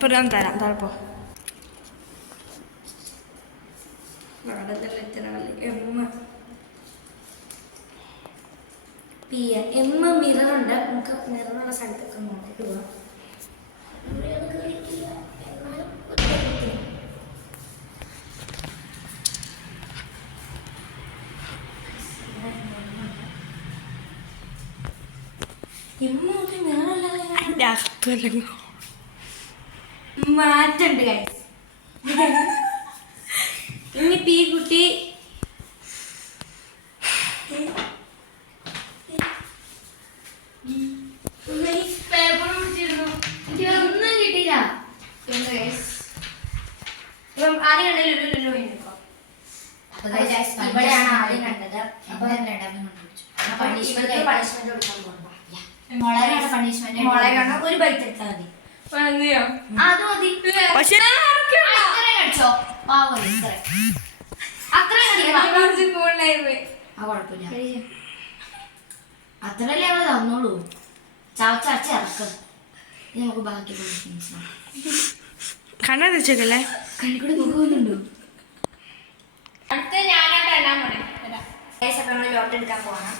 ഇപ്പം ഞാൻ തരാം തരപ്പോ. മിററുണ്ട്, നമുക്ക് മിററുള്ള സ്ഥലത്തൊക്കെ നോക്കിട്ട് പോവാം. മാറ്റുണ്ട് ഇനിയിപ്പോ ഈ കുട്ടി ഒന്നും കിട്ടിയില്ല. ഇവിടെയാണ് ആദ്യം കണ്ടത്. മുളകാണ് ഒരു ബൈറ്റ് എടുത്താൽ മതി. അത് മതി. അത്രല്ലേ അവള് തന്നോളൂ. ചവച്ചരച്ച് ഇറക്കും. നമുക്ക് ബാക്കി കണ്ണ തിരിച്ചേക്കല്ലേ കണ്ണിക്കൂടെ പോകുന്നുണ്ടോ? അടുത്ത ഞാനായിട്ട് എല്ലാം ലോട്ട് എടുക്കാൻ പോകണം.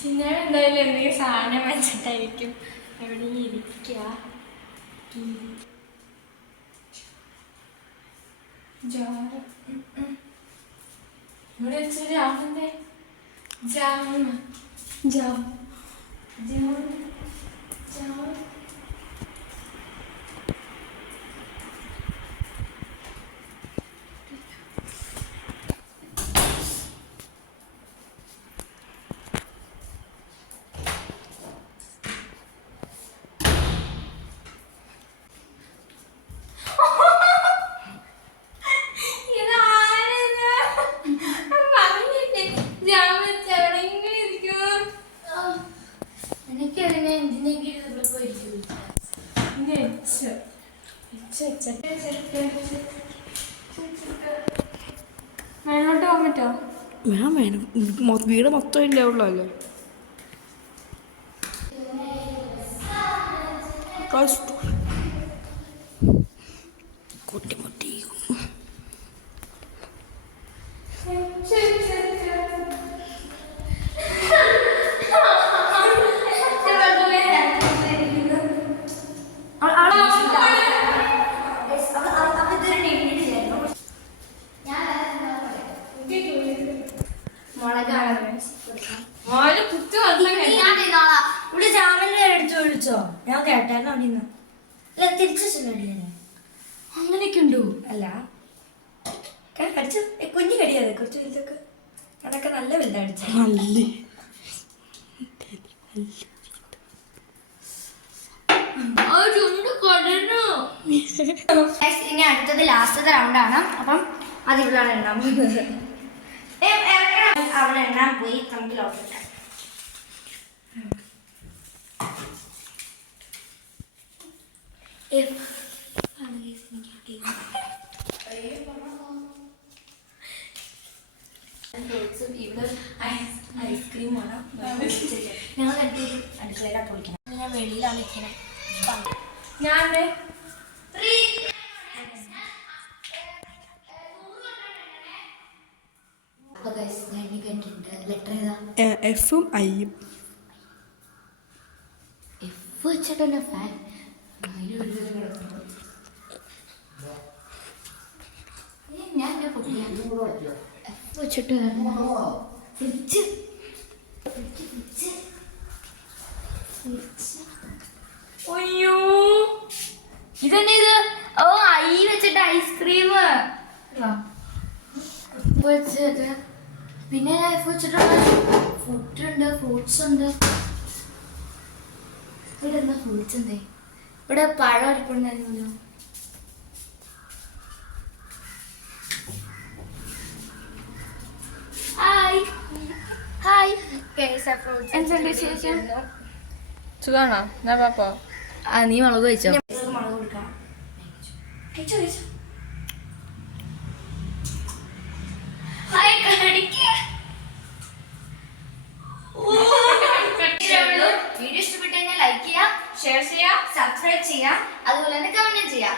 ചിന്ന എന്തായാലും എന്തെങ്കിലും സാധനം വെച്ചിട്ടായിരിക്കും എവിടെ ഇരിക്കുക. ഇവിടെ വെച്ചൊരു ജാമന്റെ മേലോട്ട് പോകാൻ പറ്റോ? വീട് മൊത്തം ഇല്ലേ ഉള്ളല്ലേ. കുട്ടിമുട്ടി ഇവിടെ ജാമന്റെ എടുത്ത് വിളിച്ചോ? ഞാൻ കേട്ടായിരുന്നു അടിന്ന്. അല്ല തിരിച്ചു അങ്ങനെയൊക്കെ ഉണ്ടോ? അല്ല കടിച്ചു കുഞ്ഞു കടിയാതെ കുറച്ച് വലുതൊക്കെ അതൊക്കെ നല്ല വലുതടിച്ച ഇനി അടുത്തത് ലാസ്റ്റത്തെ റൗണ്ടാണ്. അപ്പം അതിവിടെയാണ് എണ്ണാൻ പോകുന്നത്. അവിടെ എണ്ണാൻ പോയി നമുക്ക് ലോട്ടിട്ടാം. ഇവിടെ ഐസ്ക്രീമാണ്. ഞങ്ങൾ അടുക്കളയിലാണ് പൊളിക്കണം. ഞാൻ വെളിയിലാണ് നിൽക്കണം. ഞാൻ എഫും ഐയും എഫ് വെച്ചിട്ടെന്നെ ഫാൻ ഞാൻ എഫ് വെച്ചിട്ട് ഫ്രിഡ്ജ് അയ്യോ ഇതന്നെ ഇത് ഓ ഐ വെച്ചിട്ട് ഐസ്ക്രീം വെച്ചിട്ട് പിന്നെ ലൈഫ് വെച്ചിട്ടുള്ള ഫുഡ് ഉണ്ട് ഫ്രൂട്ട്സ് ഉണ്ട്. ഇവിടെ എന്താ ഫ്രൂട്ട്സ് എന്തേ ഇവിടെ പഴം ഇരിപ്പുണ്ടായിരുന്നല്ലോ. ഹായ് ഹായ് എന്തുണ്ട് വിശേഷം? സുഖാണോ? എന്നാ പാപ്പോ ആ നീ മുളക് കഴിച്ചോ? മുളക് കൊടുക്കാം. കഴിച്ചോ കഴിച്ചോ. വീഡിയോ ഇഷ്ടപ്പെട്ടു കഴിഞ്ഞാൽ ലൈക്ക് ചെയ്യാം, ഷെയർ ചെയ്യാം, സബ്സ്ക്രൈബ് ചെയ്യാം, അതുപോലെ തന്നെ കമന്റ് ചെയ്യാം.